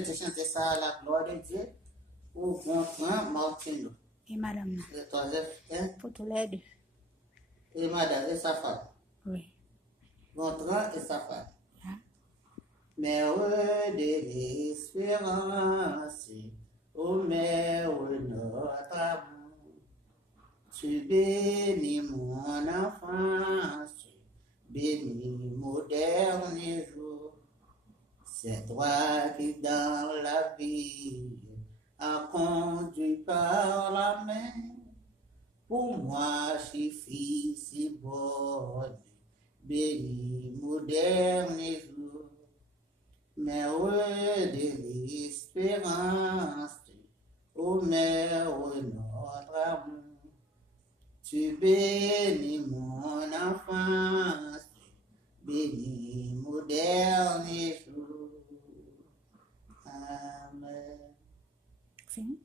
de chanter ça à la gloire de Dieu. Ou Gontran Martino. Et madame. Le troisième, hein? Pour tous les deux. Et madame et sa femme. Oui. Gontran et sa femme. Ah. Mère de l'espérance, ô mère notre amour, tu bénis mon enfance, bénis mon dernier jour. C'est toi qui dans la vie a conduit par la main. Pour moi, je suis fille si bonne, bénis mon dernier jour. Mère de l'espérance, ô mère notre amour, tu bénis mon enfance, bénis mon dernier jour. Amen. Fini?